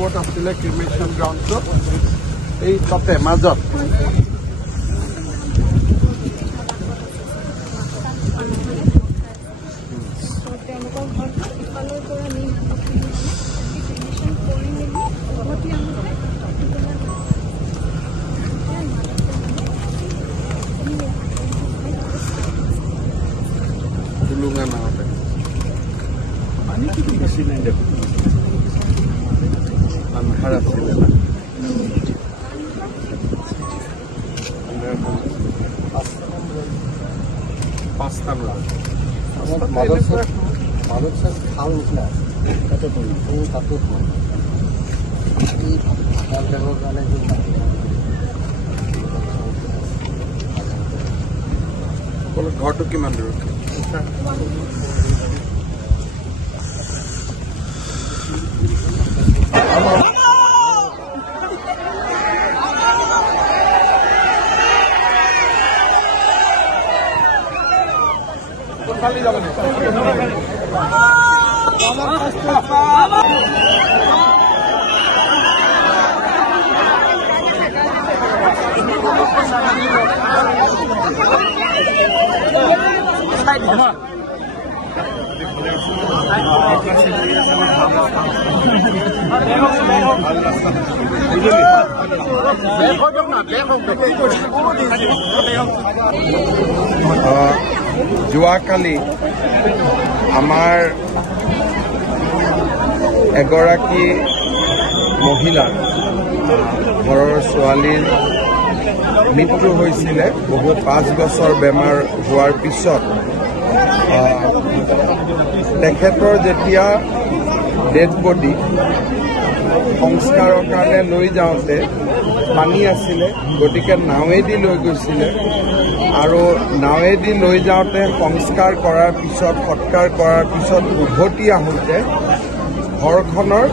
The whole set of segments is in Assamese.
Port of the cremation ground so ei tote majot tulungan naote ani ki machine inde Harap sila na. Pasta lang. Madot sa khal na. Kato to tatut mo. Ei dalago gale din. Kolo ঘৰটো কিমান দূৰ? খালি যাবে না যোৱাকালি আমাৰ এগৰাকী মহিলাৰ ঘৰৰ ছোৱালীৰ মৃত্যু হৈছিলে বহু 5 বছৰ বেমাৰ হোৱাৰ পিছত তেখেতৰ যেতিয়া ডেড বডি সংস্কাৰৰ কাৰণে লৈ যাওঁতে পানী আছিলে গতিকে নাৱেদি লৈ গৈছিলে আৰু নাৱেদি লৈ যাওঁতে সংস্কাৰ কৰাৰ পিছত সৎকাৰ কৰাৰ পিছত উভতি আহোঁতে ঘৰখনৰ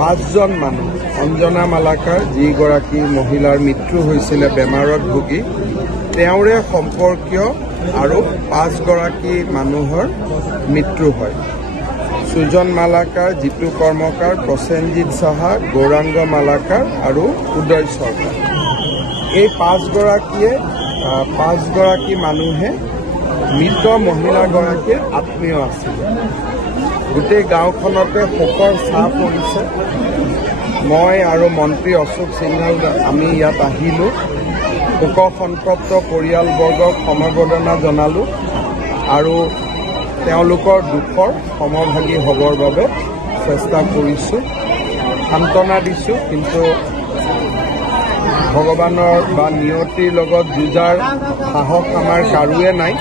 5জন মানুহ অঞ্জনা মালাকাৰ যিগৰাকী মহিলাৰ মৃত্যু হৈছিলে বেমাৰত ভুগি তেওঁৰে সম্পৰ্কীয় আৰু 5 গৰাকী মানুহৰ মৃত্যু হয় সুজন মালাকাৰ জিতু কৰ্মকাৰ প্ৰসেনজিৎ সাহা গৌৰাংগ মালাকাৰ আৰু উদয় চৰকাৰ এই 5 গৰাকী মানুহে মৃত মহিলাগৰাকীৰ আত্মীয় আছিল গোটেই গাঁওখনতে শোকৰ ছাঁ পৰিছে মই আৰু মন্ত্ৰী অশোক সিংহাল আমি ইয়াত আহিলোঁ শোক সন্তপ্ত পৰিয়ালবৰ্গক সমবেদনা জনালোঁ আৰু তেওঁলোকৰ দুখৰ সমভাগী হ'বৰ বাবে চেষ্টা কৰিছোঁ সান্তনা দিছোঁ কিন্তু ভগৱানৰ বা নিয়তিৰ লগত যুঁজাৰ সাহস আমাৰ কাৰোৱে নাই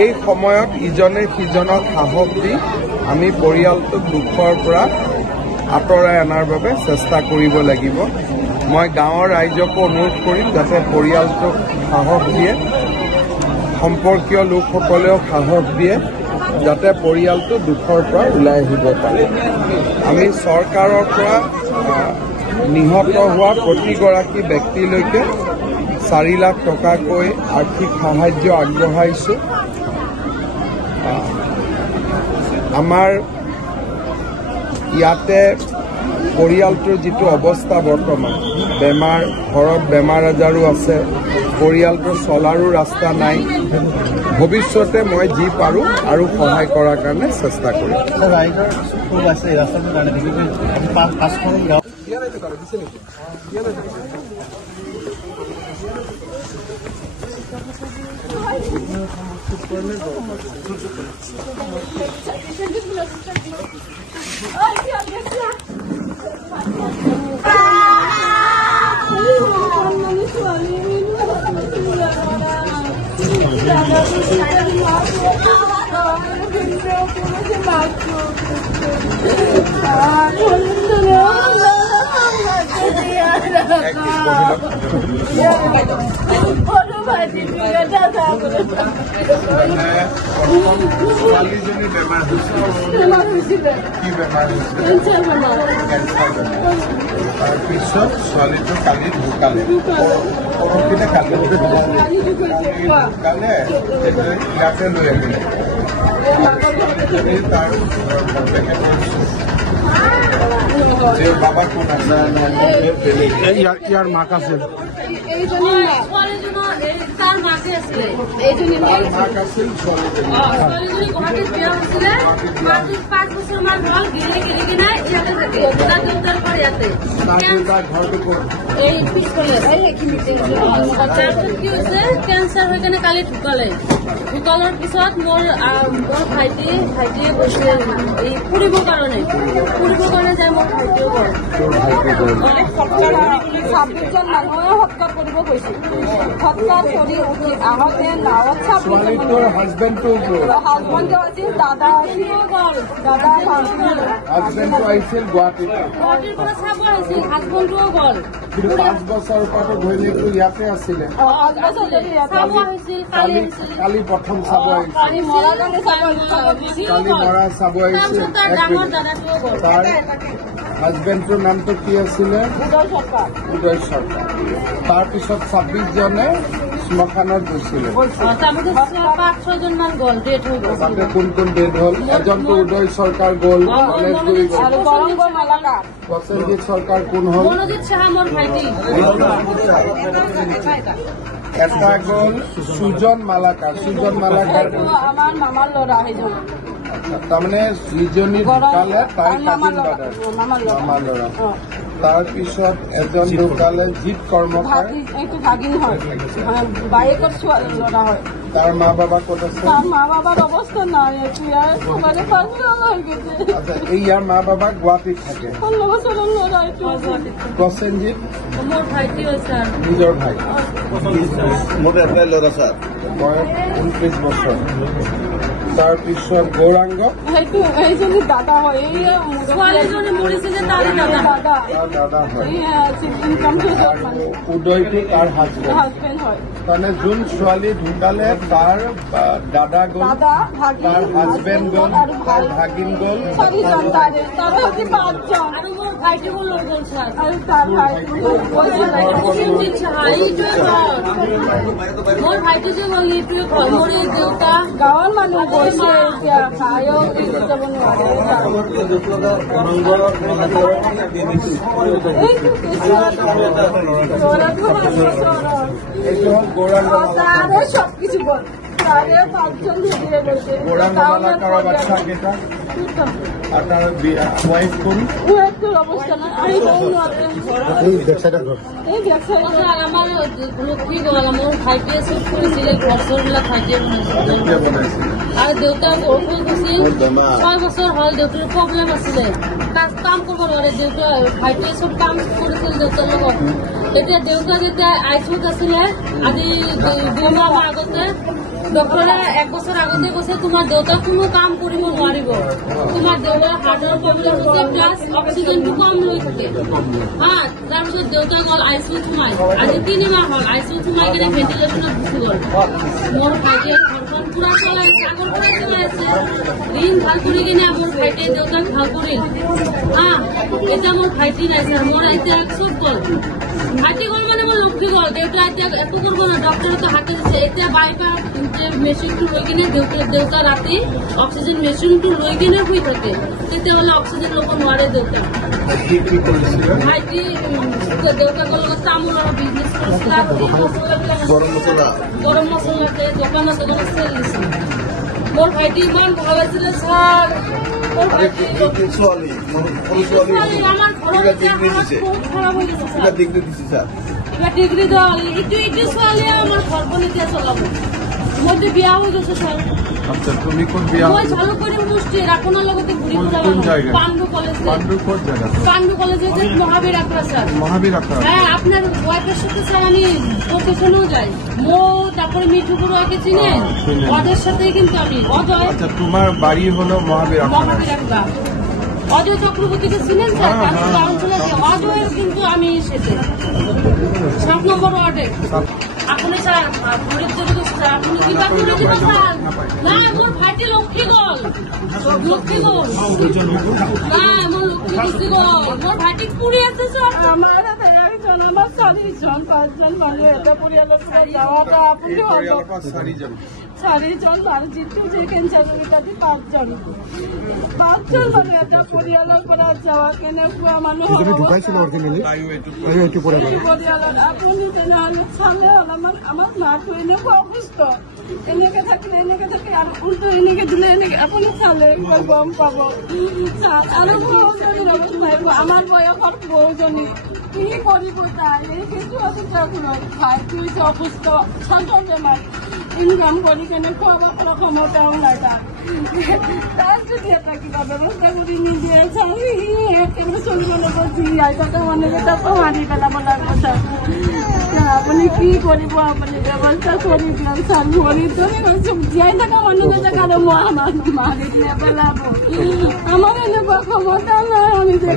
এই সময়ত ইজনে সিজনক সাহস দি আমি পৰিয়ালটোক দুখৰ পৰা আঁতৰাই অনাৰ বাবে চেষ্টা কৰিব লাগিব মই গাঁৱৰ ৰাইজকো অনুৰোধ কৰিম যাতে পৰিয়ালটোক সাহস দিয়ে সম্পৰ্কীয় লোকসকলেও সাহস দিয়ে যাতে পৰিয়ালটো দুখৰ পৰা ওলাই আহিব পাৰে আমি চৰকাৰৰ পৰা নিহত হোৱা প্ৰতিগৰাকী ব্যক্তিলৈকে 4 লাখ টকাকৈ আৰ্থিক সাহায্য আগবঢ়াইছোঁ আমাৰ ইয়াতে পৰিয়ালটোৰ যিটো অৱস্থা বৰ্তমান বেমাৰ ঘৰত বেমাৰ আজাৰো আছে পৰিয়ালটোৰ চলাৰো ৰাস্তা নাই ভৱিষ্যতে মই যি পাৰোঁ আৰু সহায় কৰাৰ কাৰণে চেষ্টা কৰিম ৰাইজৰ খুব আছে ৰাস্তাটোৰ কাৰণে আমি 5খন গাঁও ছোৱালীজনী বেমাৰ হৈছিলে কি বেমাৰ হৈছিলে তাৰপিছত ছোৱালীটো কালি ঢুকালে পৰহিলে কালি ঢুকালে ইয়াতে লৈ আহিলে তাৰ বাবা কোন আছে ইয়াৰ মাক আছিল তাৰ মাকে আছিলে মাক আছিল ছোৱালীজনী গুৱাহাটীত বিয়া হৈছিলে মাকে 5 বছৰ মান হ'ল গিৰি কিনে ইয়াতে থাকে তাৰ দেউতাৰ ঘৰ ইয়াতে ঘৰটো ক'ত এই পিছফালে তাৰপিছত কি হৈছে কেঞ্চাৰ হৈ কেনে কালি ঢুকালে ঢুকালৰ পিছত মোৰ ভাইটিয়ে গৈছিলে এই ফুৰিবৰ কাৰণে যায় মোৰ ভাইটিও গ'ল 26জন মানুহে সৎকাৰ কৰিব গৈছিল সৎকাৰ কৰি আহোঁতে নাৱত ছোৱালীটোৰ হাজবেণ্ডটো হাজবেণ্ডো আছিল দাদা হাজবেণ্ডটো আহিছিল গুৱাহাটীত গুৱাহাটীৰ পৰা চাব আহিছিল হাজবেণ্ডটোও গ'ল কিন্তু 5 বছৰৰ পৰা ঘৈণীয়েকটো ইয়াতে আছিলে চাব আহিছিল কালি প্ৰথম চাব আহিছিল কালি মৰা চাব আহিছিল তাৰ ডাঙৰ দাদাটোও গ'ল তাৰ হাজবেণ্ডটোৰ নামটো কি আছিলে উদয় চৰকাৰ তাৰপিছত 26 জনে শ্মশানত গৈছিলে তাৰপিছত 5-6জন মান গ'ল ডেথ হৈ গ'ল তাতে কোন কোন ডেথ হ'ল এজনটো উদয় চৰকাৰ গ'ল গণেশগুৰি গ'ল প্ৰসেনজিৎ চৰকাৰ কোন হ'ল মনোজিৎ সাহা মোৰ ভাইটি এটা গ'ল সুজন মালাকাৰ আমাৰ মামাৰ ল'ৰা সেইজন তাৰমানে যিজনী ঢুকালে তাইৰ কাজিন দাদা মামাৰ ল'ৰা তাৰপিছত এজন ঢুকালে জিৎ কৰ্মকাৰ এইটো ভাগিন হয় বায়েকৰ ল'ৰা হয় তাৰ মা বাবা ক'ত আছে তাৰ মা বাবাৰ অবস্থা নাই ইয়াৰ সবাৰে পাঁচজন হয়ে গেছে আচ্ছা এই ইয়াৰ মা বাবা গুৱাহাটীত থাকে 16 বছৰেৰ ল'ৰা এইটো প্ৰসেনজিৎ মোৰ ভাইটি হৈছে নিজৰ ভাই মোৰ এটা ল'ৰা ছাৰ বয়স 29 বছৰ তাৰপিছত গৌৰাংগ সেইটো এইজনী দাদা হয় এই ছোৱালীজনী মৰিছিলে তাৰ দাদা তাৰ দাদা হয় ইনকাম আৰু উদয়টো তাৰ হাজবেণ্ড হয় মানে যোন ছোৱালী ঢুকালে তাৰ দাদা গ'ল দাদা তাৰ হাজবেণ্ড গ'ল তাৰ ভাগিন গ'ল 4জন তাৰে হচ্ছে 5জন আৰু মোৰ ভাইটিও লৈ গ'ল ছাৰ আৰু তাৰ ভাই প্ৰসেনজিৎ সাহা এইটোৱে ঘৰ মোৰ ভাইটি যে গ'ল এইটোৱে ঘৰ মোৰ এই দেউতা গাঁৱৰ মানুহ গৈছে এতিয়া ভাইও যাব নোৱাৰে এইটো হ'ল গৌৰাংগ তাৰে সব কিছু বল তাৰে 5জন দিয়ে গেছে গৌৰাংগ মালাকাৰৰ বাচ্চা কেইটা আর তার ওয়াইফ কোন ও একটু অবস্থা না আমি বউ নতে এই ব্যবসাটা ছাৰ আমাৰ লক্ষী গ'ল মোৰ ভাইটিয়ে চব কৰিছিলে ঘৰ চৰবিলাক ভাইটিয়ে বনাইছিল আৰু দেউতা বৰষুণ গৈছিল 6 বছৰ হ'ল দেউতাৰ প্ৰব্লেম আছিলে কাম কৰিব নোৱাৰে দেউতা ভাইটিয়ে চব কাম কৰিছিল দেউতাৰ লগত এতিয়া দেউতা যেতিয়া আইচুত আছিলে আজি 2 মাহ আগতে ডক্টৰে 1 বছৰ আগতে কৈছে তোমাৰ দেউতা কোনো কাম কৰিব নোৱাৰিব তোমাৰ দেউতাৰ হাৰ্টৰ প্ৰব্লেম হৈছে প্লাছ অক্সিজেনটো কম লৈ থাকে তাৰপিছত দেউতা গ'ল আইচুত সোমাই আজি 3 মাহ হ'ল আইচুত সোমাই কিনে ভেণ্টিলেশ্যনত গুচি গ'ল মোৰ ভাইটিয়ে ঘৰখন পুৰা চলাইছে আগৰ পৰাই চলাইছে ঋণ ভাল কৰি কিনে মোৰ ভাইটিয়ে দেউতাক ভাল কৰিল এতিয়া মোৰ ভাইটি নাই ছাৰ মোৰ এতিয়া চব গ'ল ভাইটি গ'ল মানে মোৰ লক্ষী গ'ল দেউতা এতিয়া একো কৰিব না ডক্টৰকে হাতে দিছে এতিয়া বাইপাছ মেচিনটো লৈ কিনে দেউতা ৰাতি অক্সিজেন মেচিনটো লৈ কিনে শুই থাকে তেতিয়াহ'লে অক্সিজেন ল'ব নোৱাৰে দেউতা ভাইটি দেউতাকৰ লগত তামোলৰ বিজনেছ কৰিছিলে গৰম মছলাতে দোকানত চেল দিছিল মোৰ ভাইটি ইমান ভাল আছিলে ছাৰ মোৰ ভাইটি আমাৰ ঘৰত বহুত খাৰাপ হৈ গৈছে ছাৰ ডিগ্ৰী দল ইটো ছোৱালীয়ে আমাৰ ঘৰখন এতিয়া চলাব মইতো বিয়া হৈ গৈছো ছাৰ আচ্ছা তুমি কোন বিয়া মই ঝালুকবাৰী মুষ্টিৰ আপোনাৰ লগতে ঘূৰি ফুৰা পাণ্ডু কলেজ পাণ্ডু কলেজে যে মহাবীর আখড়া স্যার হ্যাঁ আপনার ওয়াইফের সাথে স্যার আমি প্রফেশনেও যাই মো তারপরে মিঠু বড়ুয়াকে চিনেন ওদের সাথেই কিন্তু আমি অজয় আচ্ছা তোমার বাড়ি হলো মহাবীর মহাবীর আখড়া অজয় চক্রবর্তীকে ছিলেন স্যার কাউন্সিলর অজয়ের কিন্তু আমি সেতে 7 নম্বর ওয়ার্ডে আপনি স্যার ফরিদপুর স্যার আপনি কিবা করে দিবেন স্যার না মোর ভাইটি লক্ষ্মীগল না মোর লক্ষ্মীগল মোর ভাইটি পুরি আছে স্যার আমার একজন আমার 4জন 5জন মানে এটা পরিয়ালের যাওয়াটা আপনি চারিজন আর জিতু যে ক্যান্সার রোগীটাতে 5জন মানে এটা পরিয়ালের পৰা যাওয়া কেনেকুৱা মানুহ ঢুকাইছিল অৰিজিনেলি এইটো পৰিয়ালেৰ আপনি তেনেহলে চালে অলপমান আমাৰ মাটো এনেকুৱা অসুস্থ এনেকে থাকিলে আৰ উল্টো এনেকে দিলে এনেকে আপুনি চালে গম পাব আৰু বৌজনীৰ অৱস্থা আমাৰ বয়সৰ বৌজনী কি কৰিব তাই সেইটো অসুস্থ ভাইটো হৈছে অসুস্থ চান্তৰ বেমাৰ ইনকাম কৰি কেনে খোৱাব পৰা ক্ষমতাও নাই তাৰ যদি এটা কিবা ব্যৱস্থা কৰি নিদিয়ে চাৰি একেবাৰে চলিব লাগিব যি আইতাকে মানুহকেইটাকো মাৰি পেলাব লাগিব আপুনি কি কৰিব আপুনি ব্যৱস্থা কৰি দিয়ক চাৰ ভৰিতনে জীয়াই থকা মানুহকেইটাক আৰু আমাৰ মাৰি নেপেলাব আমাৰ এনেকুৱা ক্ষমতা নাই আমি যে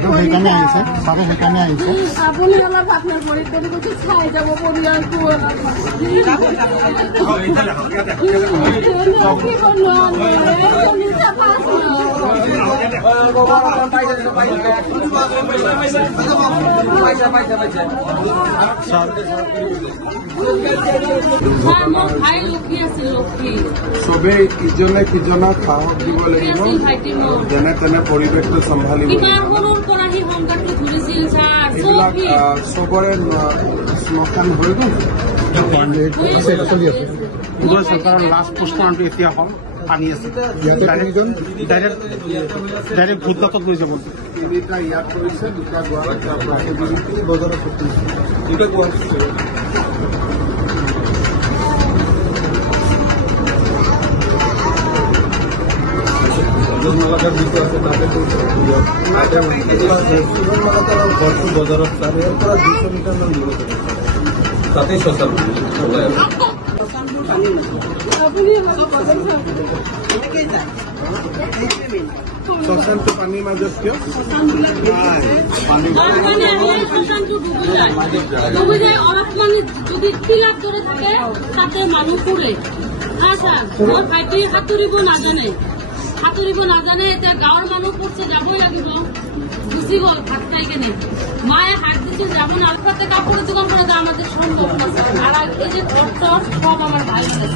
আপুনি অলপ আপোনাৰ ভৰিতনে কৈছে চাই যাব পৰিয়ালটো চবে ইজনে সিজনক সাহস দিব লাগিব যেনে তেনে পৰিৱেশটো চম্ভালিব এইবিলাক চবৰে শ্মশান হৈ গ'ল উদয় চৰকাৰৰ লাষ্ট পোষ্টমাৰ্টমটো এতিয়া হ'ল পানী আছে ডাইৰেক্ট ভোটদাতত লৈ যাব 3টা ইয়াত কৰিছে 2টা গুৱাহাটীত বজাৰত মালাকাৰ যিটো আছে তাতে বজাৰত তাৰে পৰা 200 মিটাৰমান দূৰত তাতেই শ্মশান শ্মশানটো পানীৰ মাজত কিয় অলপমান যদি তিলাপ ধরে থাকে তাতে মানুষ পড়ে হ্যাঁ স্যার মোর ভাইটি সাঁতুরিব নাজানে এতিয়া গাঁৱৰ মানুহ পড়ছে যাবই লাগিব গুচি গল ভাত খাই কেনে মায়ে হাত দিচ্ছে যাব না আলফাতে কাপড়ের দোকান করে আমাদের সম্ভব না আর এই যে ঘরটা সব আমার ভাই আছে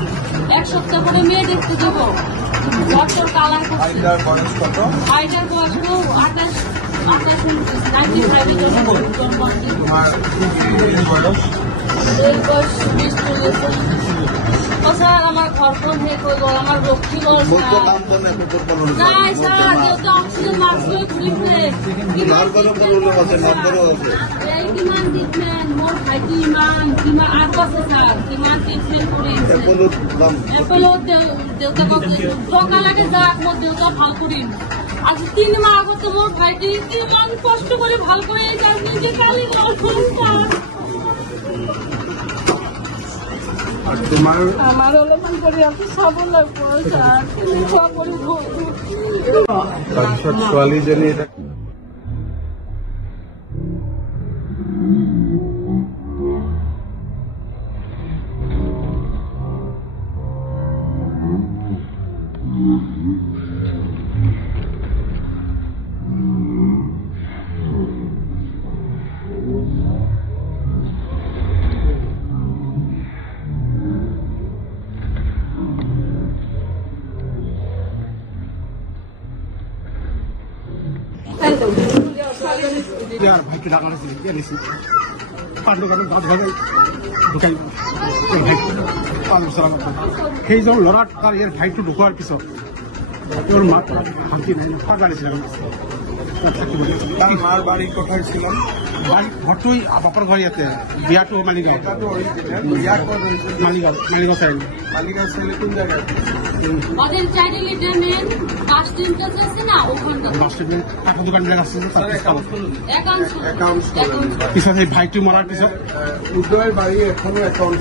1 সপ্তাহ পরে মেয়ে দেখতে যাবো ঘরটার কালার করছে আইটার বয়স 28 আমার ঘরখন শেষ হয়ে গেল আমার লক্ষ্মী গল নাই স্যার দেউতা অক্সিজেন মাস্ক খুলিছে কিমান ট্রিটমেন্ট মোর ভাইটি ইমান আগ আছে স্যার কিমান ট্রিটমেন্ট করিছে এপলো দেউতা টকা লাগে যাক মোর দেউতা ভাল করিম আজ 3 মাস আগতে মোর ভাইটি কিমান কষ্ট করে ভাল করে যাক নিজে কালি আমার অলপমান পৰিয়ালটো চাব লাগিব ছাৰ কেনেকুৱা কৰিব তাৰপিছত ছোৱালীজনী ভাইটো ডাঙৰ আছিল এতিয়া নিছিল পাণ্ডু গাড়ী গাঁত ঘাই ঢুকাই সেইজন ল'ৰা তাৰ ইয়াৰ ভাইটো ঢুকোৱাৰ পিছত তোৰ মাক শান্তি গাড়ীছিল মাৰ বাৰী কথাই ছিল ঘৰটো বাপৰ ঘৰ ইয়াতে বিয়াটো মালিগাঁও মালিগাঁও চাৰিআলি মালিগাঁও চাৰিআলি কোন জেগাত কাঠৰ দোকানবিলাক আছে একাউণ্ট পিছত সেই ভাইটো মৰাৰ পিছত উদয়ৰ বাৰী এখনো একাউণ্ট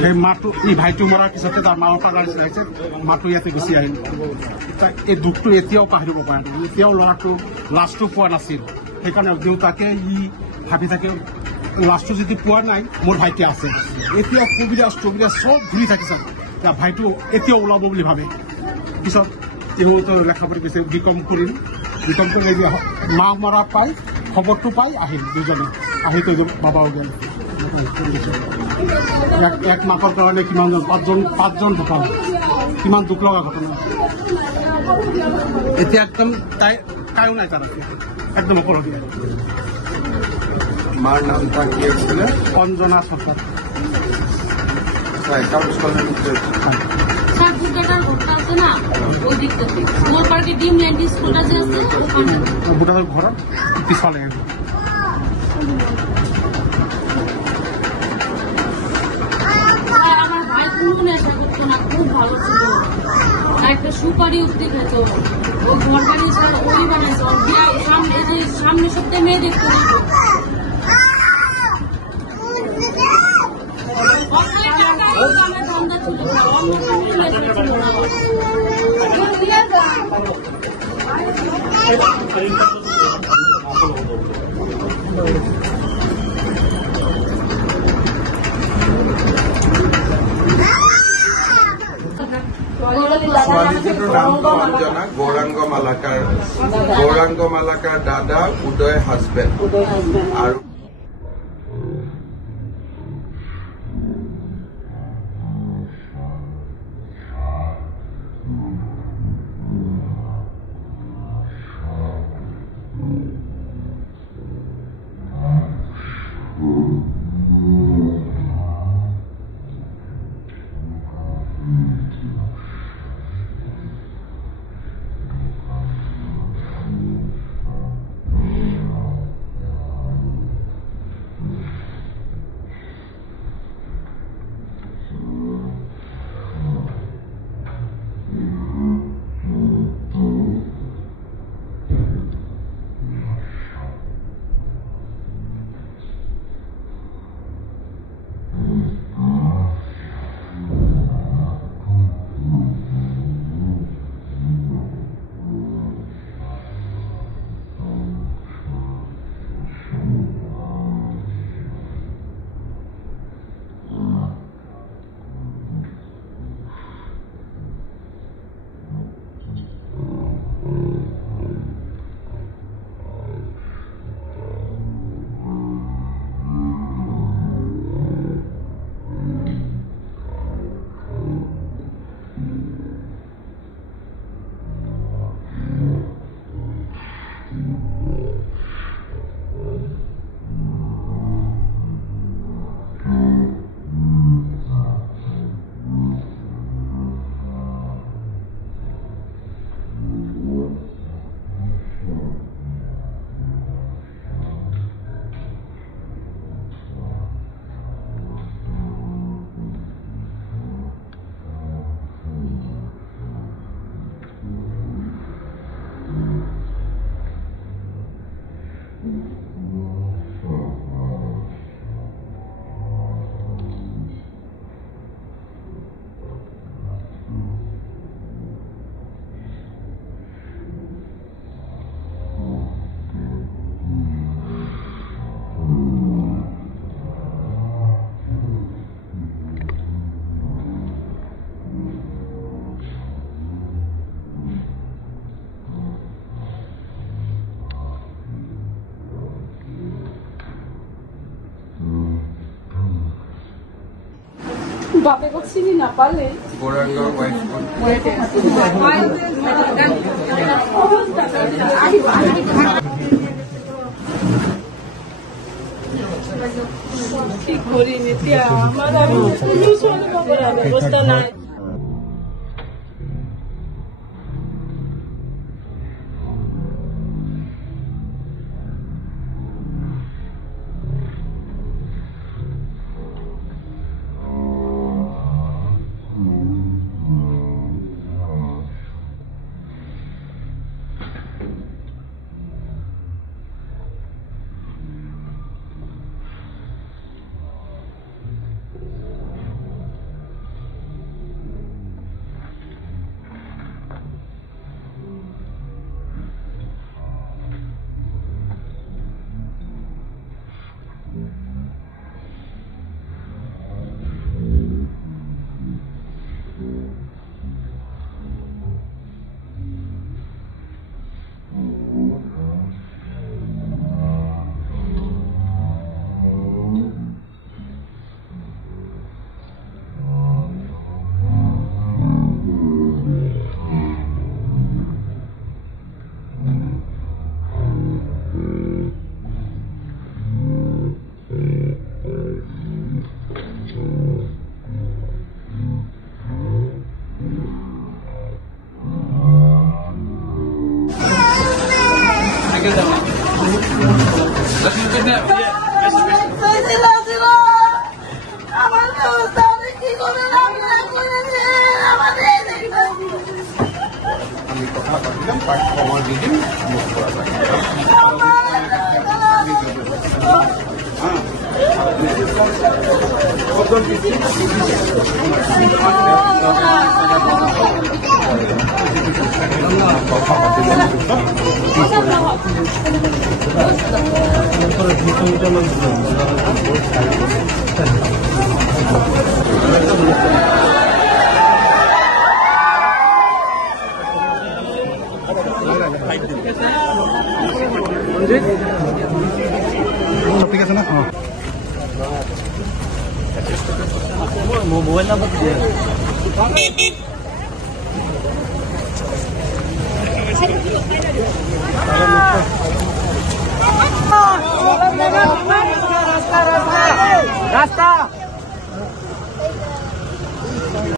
সেই মাটো এই ভাইটো মৰাৰ পিছতে তাৰ মাৰ পৰা আহিছে মাটো ইয়াতে গুচি আহিল এই দুখটো এতিয়াও পাহৰিব পৰা নাই এতিয়াও ল'ৰাটো লাষ্টটো পোৱা নাছিল সেইকাৰণে দেউতাকে ই ভাবি থাকে লাষ্টটো যদি পোৱা নাই মোৰ ভাইটি আছে এতিয়াও সুবিধা চব ঘূৰি থাকিছে ভাইটো এতিয়াও ওলাব বুলি ভাবে পিছত তেওঁতো লেখা পঢ়ি গৈছে বিকম কৰিল বিকম কৰি মা মৰা পাই খবৰটো পাই আহিল দুজনে আহি কৈ গ'ল বাবাও গ'ল এক মাহৰ কাৰণে কিমানজন পাঁচজন ঢুকাল কিমান দুখ লগা ঘটনা এতিয়া একদম তাইও নাই তাৰ একদম অপৰাধী মাৰ নামটা কি আছিলে অঞ্জনা চৰকাৰ ভূটানৰ ঘৰত পিছফালে খুব ভালো ছিল একটা সুপারি উক্তি খেত ওই ঘর বানিয়ে ওই বানাইছে ওর বিয়া সামনে সপ্তাহে মেয়ে দেখতে ধান্দা ছিল ছোৱালীজনীৰ নামটো অঞ্জনা গৌৰাংগ মালাকাৰ দাদা উদয় হাজবেণ্ড আৰু বাপে কো চিনি না পাৰলে গৌৰাঙ্গৰ ওয়াইফ ঠিক কৰিনি আমাৰ আমি অবস্থা নাই দি মুখ কৰা যায়। ঠিক আছে না মোবাইল নাম্বাৰ